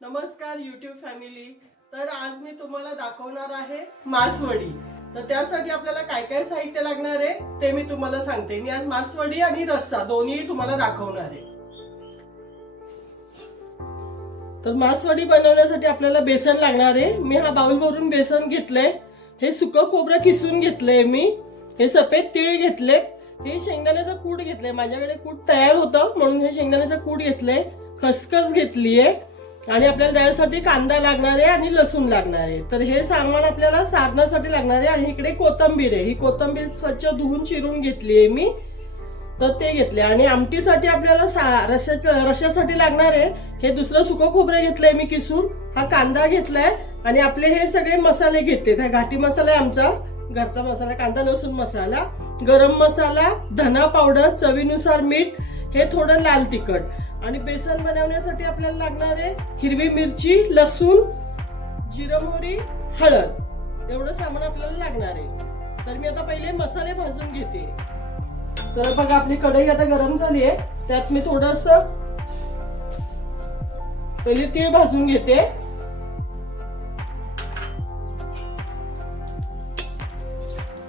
नमस्कार YouTube family. तर आज मी तुम्हाला दाखवणार आहे मासवडी। तर त्यासाठी आपल्याला काय काय साहित्य लागणार आहे ते मी तुम्हाला सांगते। मी आज मासवडी आणि रस्सा दोन्ही तुम्हाला दाखवणार आहे। तर मासवडी बनवण्यासाठी आपल्याला बेसन लागणार आहे। मी हा बाउल भरून बेसन घेतलंय। हे सुकं खोबरं किसून घेतलंय मी। हे सफेद तीळ घेतले। हे शेंगदाण्याचं कूट घेतलंय। माझ्याकडे कूट तयार होतं म्हणून हे शेंगदाण्याचं कूट घेतलंय। खसखस घेतलीये आणि आपल्याला द्यायसाठी कांदा लागणार आहे आणि लसूण लागणार आहे। तर हे सामान आपल्याला सारण्यासाठी लागणार आहे। आणि इकडे कोथिंबीर आहे। ही कोथिंबीर स्वच्छ धुवून चिरून घेतली आहे मी। तर ते घेतले आणि आमटीसाठी आपल्याला रश्श्यासाठी लागणार आहे। हे दुसरं सुकं खोबरं घेतलंय मी किसून। हा कांदा घेतलाय आणि आपले हे सगळे मसाले घेतले। हा घाटी मसाला आहे आमचा घरचा मसाला, कांदा लसूण मसाला, गरम मसाला, धना पावडर, चवीनुसार मीठ, हे थोडं लाल तिखट। आणि बेसन बनवण्यासाठी आपल्याला लागणार आहे हिरवी मिरची, लसूण, जिरं, मोहरी, हळद, एवढं सामान आपल्याला लागणार आहे। तर मी आता पहिले मसाले भाजून घेते। तर बघा आपली कढई आता गरम झाली आहे। त्यात मी थोडंसं पहिले तीळ भाजून घेते।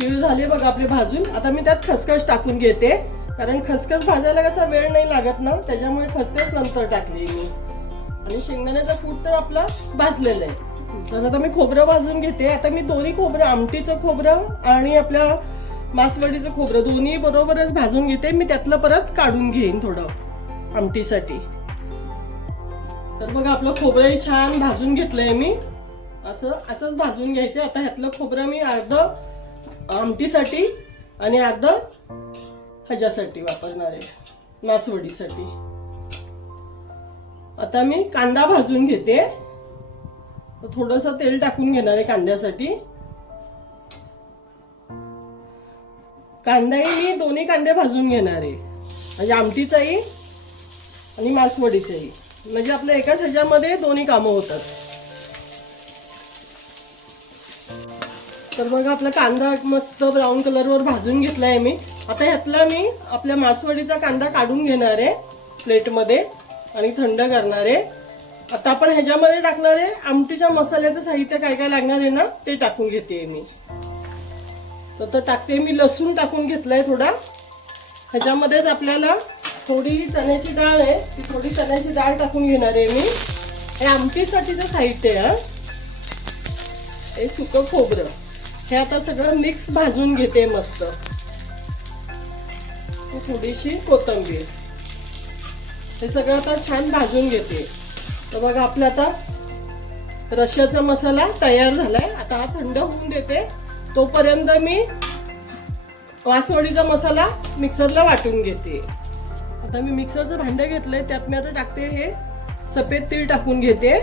तीळ झाले बघा आपले भाजून। आता मी त्यात खसखस टाकून घेते, कारण खसखस भाजायला कसा वेळ नाही लागत ना, त्याच्यामुळे खसखस नंतर टाकली मी। आणि शेंगदाण्याचा कूट तर आपला भाजलेला आहे। तर आता मी खोबरं भाजून घेते। आता मी दोन्ही खोबरं, आमटीचं खोबरं आणि आपल्या मासवडीचं खोबरं दोन्ही बरोबरच भाजून घेते। मी त्यातलं परत काढून घेईन थोडं आमटीसाठी। तर बघा आपलं खोबरंही छान भाजून घेतलंय मी। असंच भाजून घ्यायचं। आता ह्यातलं खोबरं मी अर्ध आमटीसाठी आणि अर्ध ह्याच्यासाठी वापरणार आहे, मासवडीसाठी। आता मी कांदा भाजून घेते। थोडंसं तेल टाकून घेणार आहे कांद्यासाठी। कांदाही मी दोन्ही कांदे भाजून घेणार आहे, म्हणजे आमटीचाही आणि मासवडीचाही, म्हणजे आपल्या एकाच ह्याच्यामध्ये दोन्ही कामं होतात। तर बघा आपला कांदा मस्त ब्राऊन कलरवर भाजून घेतलाय मी। आता ह्यातला मी आपल्या मासवडीचा कांदा काढून घेणार आहे प्लेटमध्ये आणि थंड करणार आहे। आता आपण ह्याच्यामध्ये टाकणार आहे आमटीच्या मसाल्याचं साहित्य काय काय लागणार आहे ना, ते टाकून घेते मी। तर टाकते मी लसूण टाकून घेतलाय थोडा। ह्याच्यामध्येच आपल्याला थोडी चण्याची डाळ आहे, ती थोडी चण्याची डाळ टाकून घेणार आहे मी। हे आमटीसाठीचं साहित्य आहे। हे सुकं खोबरं, हे आता सगळं मिक्स भाजून घेते मस्त। थोडीशी कोथिंबीर, हे सगळं आता छान भाजून घेते। तर बघा आपला आता रश्श्याचा मसाला तयार झालाय। आता हा थंड होऊन देते। तोपर्यंत मी मासवडीचा मसाला मिक्सरला वाटून घेते। आता मी मिक्सरचं भांडं घेतलंय, त्यात मी आता टाकते हे सफेद तीळ टाकून घेते।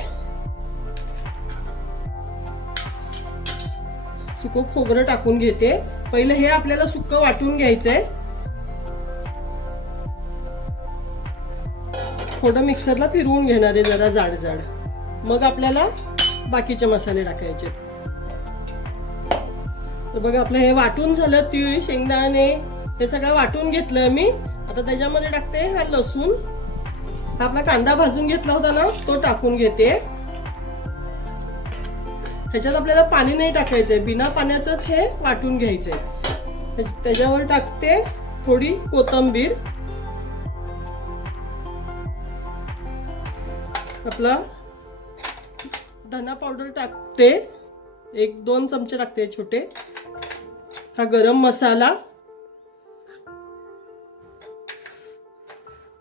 सुकं खोबरं टाकून घेते। पहिले हे आपल्याला सुकं वाटून घ्यायचंय। थोडं मिक्सरला फिरवून घेणार आहे जरा जाड जाड, मग आपल्याला बाकीचे मसाले टाकायचे। तर बघा आपलं हे वाटून झालं। तीळ, शेंगदाणे हे सगळं वाटून घेतलं मी। आता त्याच्यामध्ये टाकते हा लसूण, हा आपला कांदा भाजून घेतला होता ना, तो टाकून घेते। ह्याच्यात आपल्याला पाणी नाही टाकायचंय, बिना पाण्याचंच हे वाटून घ्यायचंय। त्याच्यावर टाकते थोडी कोथिंबीर, आपला धना पावडर टाकते, 1-2 चमचे टाकते छोटे। हा गरम मसाला,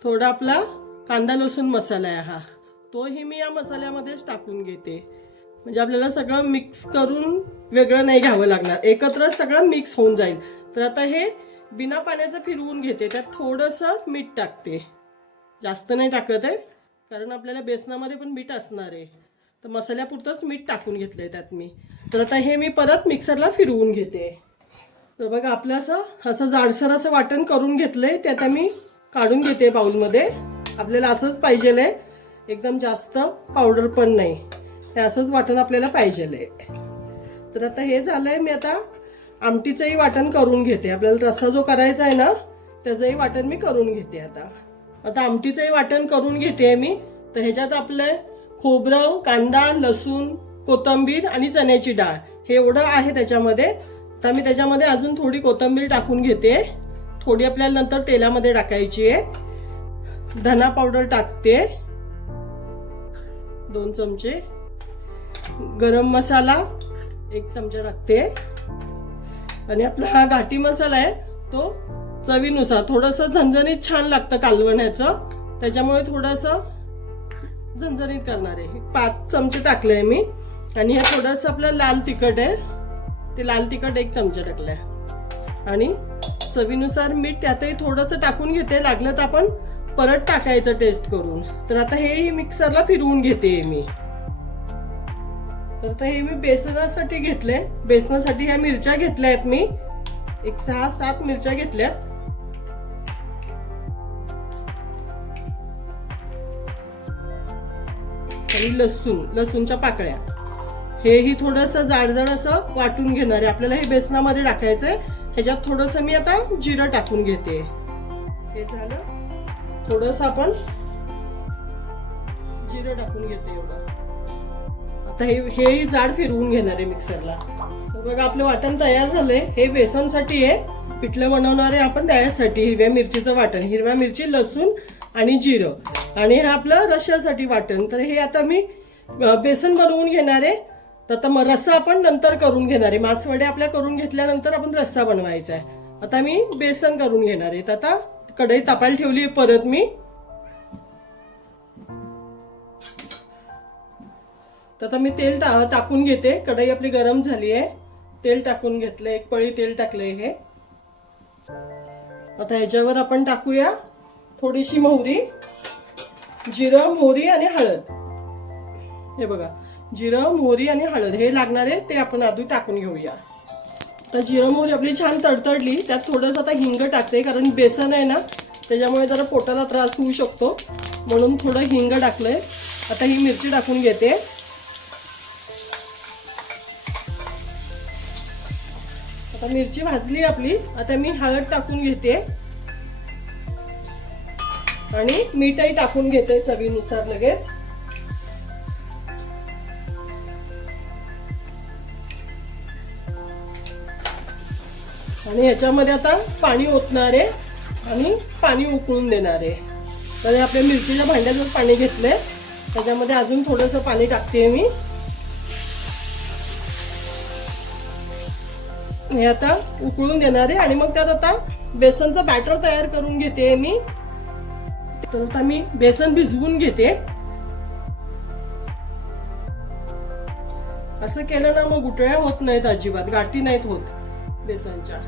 थोडा आपला कांदा लसूण मसाला आहे हा, तोही मी या मसाल्यामध्येच टाकून घेते। म्हणजे आपल्याला सगळं मिक्स करून वेगळं नाही घ्यावं लागणार, एकत्र सगळं मिक्स होऊन जाईल। तर आता हे बिना पाण्याचं फिरवून घेते। त्यात थोडंसं मीठ टाकते, जास्त नाही टाकत आहे, कारण आपल्याला बेसनामध्ये पण मीठ असणार आहे। तर मसाल्यापुरतंच मीठ टाकून घेतलंय त्यात मी। तर आता हे मी परत मिक्सरला फिरवून घेते। तर बघा आपलं असं जाडसर असं वाटण करून घेतलंय, ते आता मी काढून घेते बाउलमध्ये। आपल्याला असंच पाहिजेलंय, एकदम जास्त पावडर पण नाही, हे असंच वाटण आपल्याला पाहिजेलंय। तर आता हे झालंय, मी आता आमटीचंही वाटण करून घेते। आपल्याला रस्सा जो करायचा आहे ना, त्याचंही वाटण मी करून घेते। आता आमटीचंही वाटण करून घेते मी। तर ह्याच्यात आपले खोबरं, कांदा, लसूण, कोथिंबीर आणि चण्याची डाळ हे एवढं आहे त्याच्यामध्ये. तर मी त्याच्यामध्ये अजून थोडी कोथिंबीर टाकून घेते. थोडी आपल्याला नंतर तेलामध्ये टाकायची आहे. धना पावडर टाकते 2 चमचे. गरम मसाला 1 चमचा टाकते. आणि आपला हा घाटी मसाला आहे तो चवीनुसार. थोडंसं झणझणीत छान लागतं कालवण्याचं, त्याच्यामुळे थोडंसं झणझणीत करणार आहे. 5 चमचे टाकले मी. आणि हे थोडंसं आपलं लाल तिखट आहे, ते लाल तिखट 1 चमचा टाकलंय. आणि चवीनुसार मीठ त्यातही थोडंसं टाकून घेते. लागलं तर आपण परत टाकायचं टेस्ट करून. तर आता हे मिक्सरला फिरवून घेते मी. तर हे मी बेसनासाठी घेतले. बेसनासाठी ह्या मिरच्या घेतल्या आहेत मी. एक 6-7 मिरच्या घेतल्यात. आणि लसूणच्या पाकळ्या. हेही थोडंसं जाडजाड असं वाटून घेणार आहे. आपल्याला हे बेसनामध्ये टाकायचंय. ह्याच्यात थोडंसं मी आता जिरं टाकून घेते. हे झालं. थोडंसं आपण जिरं टाकून घेते एवढं. आता हे जाड फिरवून घेणार आहे मिक्सरला. तर बघा आपलं वाटण तयार झालंय. हे बेसनसाठी आहे, पिठलं बनवणार आहे आपण त्यासाठी. हिरव्या मिरचीचं वाटण, हिरव्या मिरची, लसूण आणि जिरं. आणि हे आपलं रश्श्यासाठी वाटण. तर हे आता मी बेसन बनवून घेणार आहे. तर आता रस्सा आपण नंतर करून घेणार आहे. मासवड्या आपल्या करून घेतल्यानंतर आपण रस्सा बनवायचा आहे. आता मी बेसन करून घेणार आहे. तर आता कढई तापायला ठेवली आहे परत मी. तर आता मी तेल टाकून घेते. कढई आपली गरम झाली आहे. तेल टाकून घेतलं. 1 पळी तेल टाकलंय हे. आता ह्याच्यावर आपण टाकूया थोडीशी मोहरी, जिरं, मोहरी आणि हळद. हे बघा, जिरं, मोहरी आणि हळद हे लागणार आहे, ते आपण आधी टाकून घेऊया. तर जिरं मोहरी आपली छान तडतडली. त्यात थोडंसं आता हिंग टाकते, कारण बेसन आहे ना त्याच्यामुळे जरा पोटाला त्रास होऊ शकतो, म्हणून थोडं हिंग टाकलंय. आता ही मिरची टाकून घेते. आता मिरची भाजली आपली. आता मी हळद टाकून घेते आणि मीठही टाकून घेते चवीनुसार लगेच. आणि ह्याच्यामध्ये आता पाणी ओतणार आहे आणि पाणी उकळून देणार आहे. तर आपल्या मिरचीच्या भांड्यातच पाणी घेतलंय, त्याच्यामध्ये अजून थोडंसं पाणी टाकते मी. हे आता उकळून देणार आहे. आणि मग त्यात आता बेसनचं बॅटर तयार करून घेते मी. तर आता मी बेसन भिजवून घेते. असं केलं ना मग गुठळ्या होत नाहीत, अजिबात गाठी नाहीत होत बेसनच्या.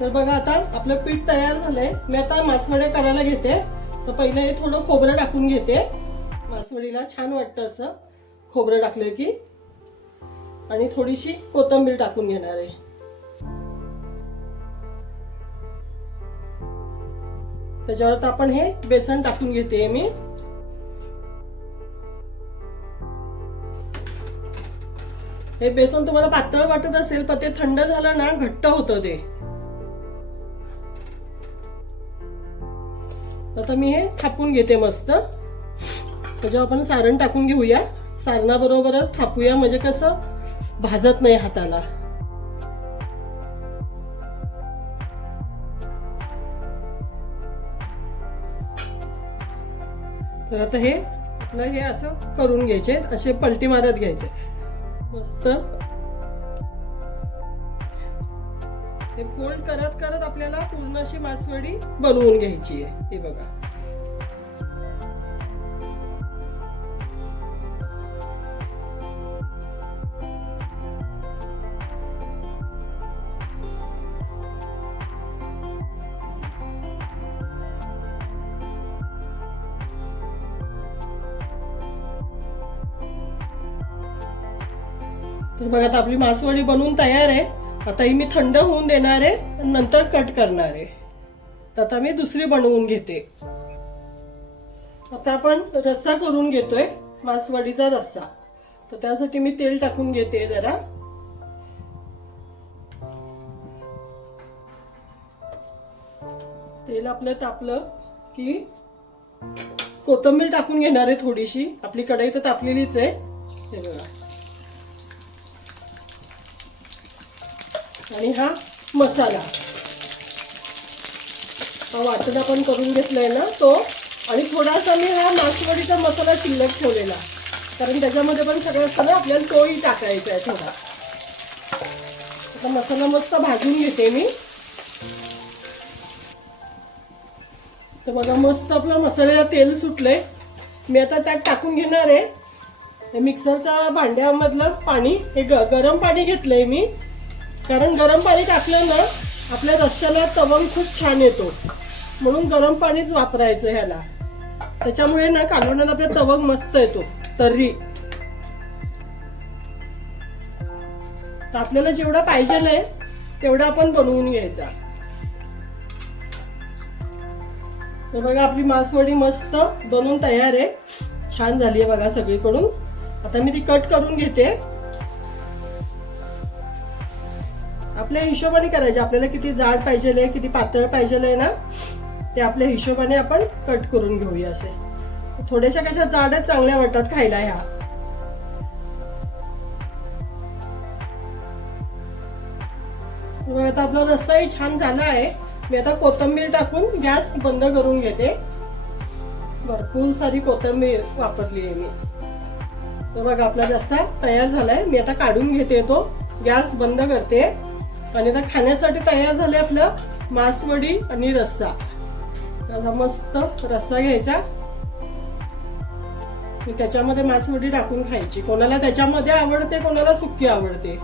तर बघा आता आपलं पीठ तयार झालंय. मी आता मासवड्या करायला घेते. तर पहिले हे थोडं खोबरं टाकून घेते. मासवडीला छान वाटतं असं खोबरं टाकलं की. आणि थोडीशी कोथिंबीर टाकून घेणार आहे. त्याच्यावर आपण हे बेसन टाकून घेते मी. हे बेसन तुम्हाला पातळ वाटत असेल, पण ते थंड झालं ना घट्ट होतं ते. आता मी हे थापून घेते मस्त. त्याच्यावर आपण सारण टाकून घेऊया. सारणाबरोबरच थापूया, म्हणजे कसं भाजत नाही हाताला. तर आता हे आपलं हे असं करून घ्यायचे, असे पलटी मारत घ्यायचे मस्त. हे फोल्ड करत करत आपल्याला पूर्ण अशी मासवडी बनवून घ्यायची आहे. हे बघा. तर बघा आता आपली मासवडी बनवून तयार आहे. आता ही मी थंड होऊन देणार आहे, नंतर कट करणार आहे. तर आता मी दुसरी बनवून घेते. आता आपण रस्सा करून घेतोय, मासवडीचा रस्सा. तर त्यासाठी मी तेल टाकून घेते जरा. तेल आपलं तापलं की कोथिंबीर टाकून घेणार आहे थोडीशी. आपली कढई तर तापलेलीच आहे, हे बघा. आणि हा मसाला, हा वाटण आपण करून घेतलाय ना तो. आणि थोडासा मी हा मासवडीचा मसाला शिल्लक ठेवलेला, कारण त्याच्यामध्ये पण सगळं असतं ना, आपल्याला तोही टाकायचा आहे थोडा. आता मसाला मस्त भाजून घेते मी. तर बघा मस्त आपला मसाल्याला तेल सुटलंय. मी आता त्यात टाकून घेणार आहे मिक्सरच्या भांड्यामधलं पाणी. हे गरम पाणी घेतलंय मी, कारण गरम पाणी टाकलं ना आपल्या रश्श्याला तवंग खूप छान येतो, म्हणून गरम पाणीच वापरायचं ह्याला. त्याच्यामुळे ना कालवणाला आपला तवंग मस्त येतो, तर्री. तर आपल्याला जेवढा पाहिजे तेवढा आपण बनवून घ्यायचा. तर बघा आपली मासवडी मस्त बनवून तयार आहे, छान झाली आहे बघा सगळीकडून. आता मी ती कट करून घेते. आपल्या हिशोबाने करायचे, आपल्याला किती जाड पाहिजे किती पातळ पाहिजे ना ते आपल्या हिशोबाने आपण कट करून घेऊया. असे थोड्याशा कशा जाडच चांगल्या वाटतात खायला ह्या. आता आपला रस्साही छान झाला आहे. मी आता कोथिंबीर टाकून गॅस बंद करून घेते. भरपूर सारी कोथिंबीर वापरली आहे मी. तर बघा आपला रस्सा तयार झालाय. मी आता काढून घेते तो, गॅस बंद करते. आणि आता खाण्यासाठी तयार झाले आपलं मासवडी आणि रस्सा. असा मस्त रस्सा घ्यायचा, त्याच्यामध्ये मासवडी टाकून खायची. कोणाला त्याच्यामध्ये आवडते, कोणाला सुकी आवडते.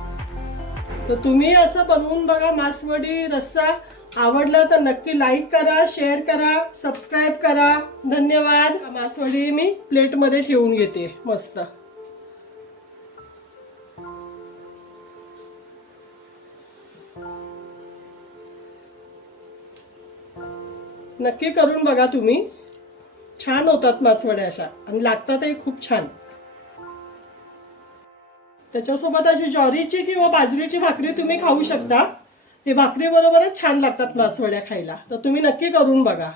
तर तुम्ही असं बनवून बघा मासवडी रस्सा. आवडला तर नक्की लाईक करा, शेअर करा, सबस्क्राईब करा. धन्यवाद. मासवडी मी प्लेटमध्ये ठेवून घेते मस्त. नक्की करून बघा तुम्ही, छान होतात मासवड्या अशा आणि लागतातही खूप छान. त्याच्यासोबत अशी ज्वारीची किंवा बाजरीची भाकरी तुम्ही खाऊ शकता. हे भाकरी बरोबरच छान लागतात मासवड्या खायला. तर तुम्ही नक्की करून बघा.